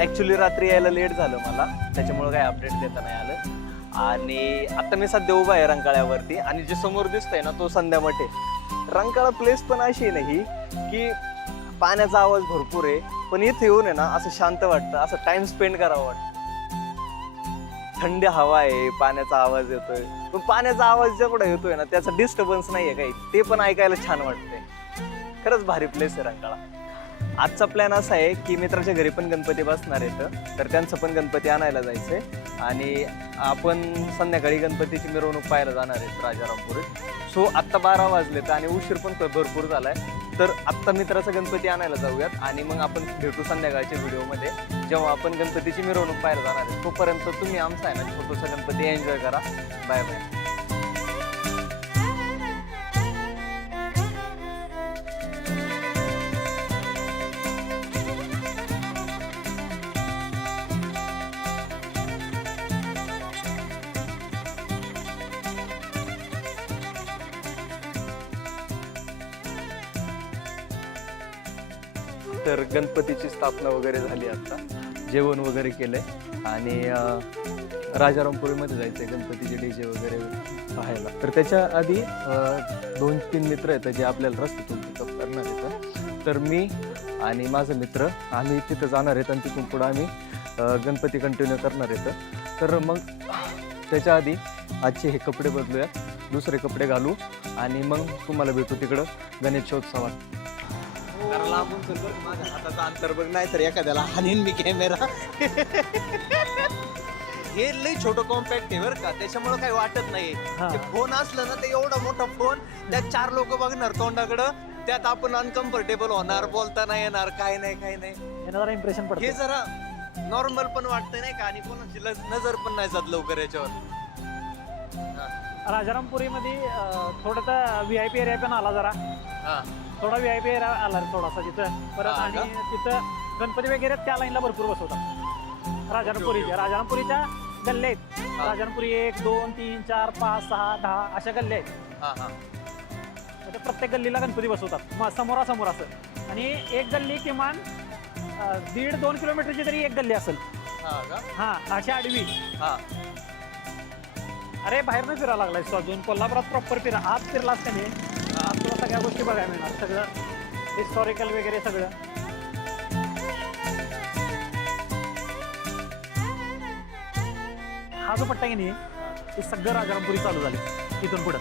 Actually रात्री यायला late झालं मला, त्याच्यामुळे काही अपडेट देता नाही आलं. आणि आता मी सध्या उभा आहे रंकाळ्यावरती आणि जे समोर दिसतंय ना तो संध्या मठ आहे. रंकाळा प्लेस पण अशी आहे ना ही की पाण्याचा आवाज भरपूर आहे, पण इथे येऊन आहे ना असं शांत वाटतं, असं टाइम स्पेंड करावं वाटतं. थंड हवा आहे, पाण्याचा आवाज येतोय, पण पाण्याचा आवाज जेवढा येतोय ना त्याचा डिस्टर्बन्स नाहीये काही, ते पण ऐकायला छान वाटतंय. खरंच भारी प्लेस आहे रंकाळा. आजचा प्लॅन असा आहे की मित्राच्या घरी पण गणपती बसणार आहेत, तर त्यांचं पण गणपती आणायला जायचंय आणि आपण संध्याकाळी गणपतीची मिरवणूक पाहायला जाणार आहेत राजारामपुरीत. सो आत्ता 12 वाजलेत आणि उशीर पण भरपूर झालाय, तर आत्ता मित्राचा गणपती आणायला जाऊयात आणि मग आपण भेटू संध्याकाळच्या व्हिडिओमध्ये जेव्हा आपण गणपतीची मिरवणूक पाहायला जाणार आहे. तोपर्यंत तुम्ही आमचा आहे ना छोटासा गणपती एन्जॉय करा. Bye bye. तर गणपतीची स्थापना वगैरे झाली, आता जेवण वगैरे केलंय आणि राजारामपुरीमध्ये जायचंय गणपतीचे डीजे वगैरे पाहायला. तर त्याच्या आधी 2-3 मित्र आहेत जे आपल्याला रस्त्यातून पिकअप करणार आहेत. तर मी आणि माझा मित्र आम्ही तिथं जाणार आहेत आणि तिथून पुढं आम्ही गणपती कंटिन्यू करणार आहेत. तर मग त्याच्या आधी आजचे हे कपडे बदलूया, दुसरे कपडे घालू आणि मग तुम्हाला भेटू तिकडं गणेशोत्सवात. लांबून चल बरं, माझ्या हाताचा अंतर बघ, नाही तर एखाद्याला हानीन मी कॅमेरा. हे लई छोटं कॉम्पॅक्ट आहे बरं का, त्याच्यामुळे काही वाटत नाही. फोन असलं ना ते एवढा मोठा फोन, त्यात 4 लोक बघणार तोंडाकडं, त्यात आपण अनकम्फर्टेबल होणार, बोलता नाही येणार, काय नाही इम्प्रेशन पडतं. हे जरा नॉर्मल पण वाटतं नाही का, आणि कोणाची नजर पण नाही जात लवकर याच्यावर. राजारामपुरीमध्ये थोडंसं VIP एरिया पण आला, जरा थोडा VIP एरिया आला थोडासा तिथं परत. आणि तिथं गणपती वगैरे त्या लाईनला भरपूर बसवतात. राजारामपुरीच्या गल्ले आहेत. राजारामपुरी 1, 2, 3, 4, 5, 6, 10 अशा गल्ले आहेत. प्रत्येक गल्लीला गणपती बसवतात समोरासमोर असं. आणि एक गल्ली किमान 1.5-2 किलोमीटरची तरी एक गल्ली असेल. हा, अशी आडवी. अरे बाहेर नाही फिरायला लागलाय अजून, कोल्हापुरात प्रॉपर फिरा. आज फिरलास का नाही, तुला सगळ्या गोष्टी बघायला मिळणार, सगळं हिस्टॉरिकल वगैरे सगळं. हा जो पट्टा आहे की नाही, ते सगळं राजारामपुरी चालू झाले तिथून पुढं.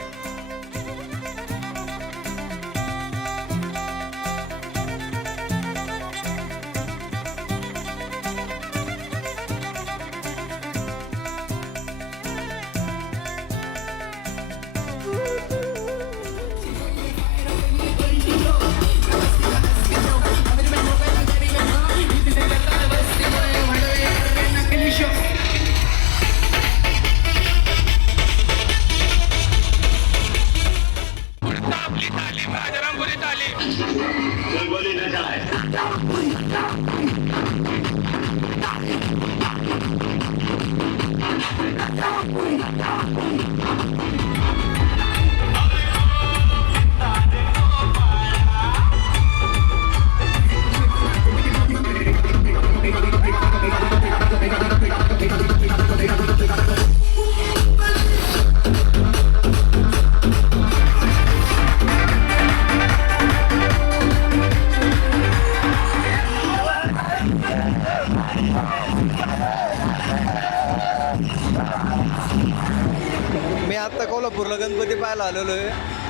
मी आता कोल्हापूरला गणपती पाहायला आलेलो आहे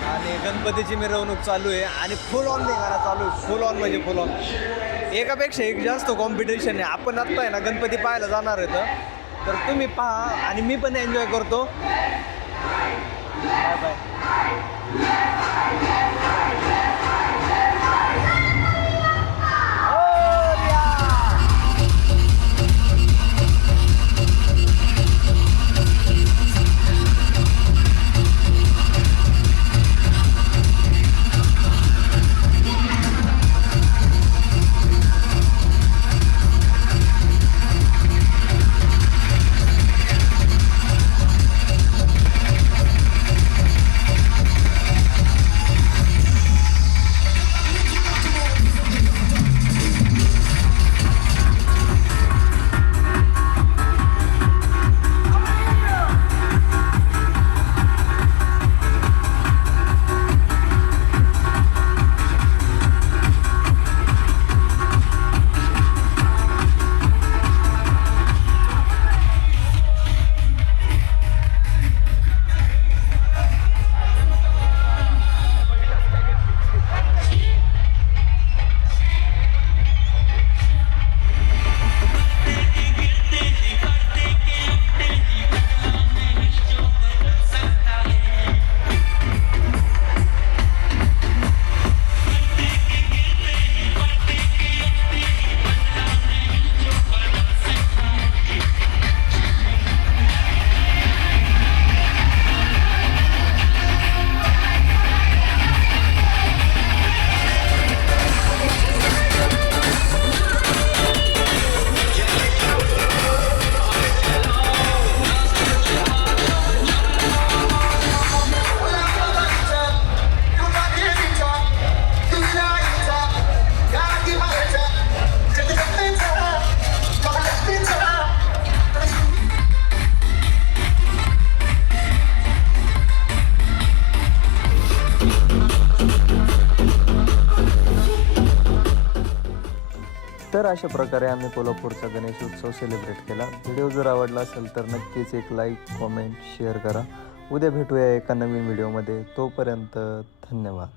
आणि गणपतीची मिरवणूक चालू आहे आणि फुल ऑन निघायला चालू आहे. फुल ऑन म्हणजे फुल ऑन, एकापेक्षा एक जास्त कॉम्पिटिशन आहे. आपण आत्ता आहे ना गणपती पाहायला जाणार आहेत, तर तुम्ही पहा आणि मी पण एन्जॉय करतो. Bye bye. तर अशा प्रकारे आम्ही कोल्हापूरचा गणेश उत्सव सेलिब्रेट केला. व्हिडिओ जर आवडला असेल तर नक्कीच एक लाईक, कॉमेंट, शेअर करा. उद्या भेटूया एका नवीन व्हिडिओमध्ये. तोपर्यंत धन्यवाद.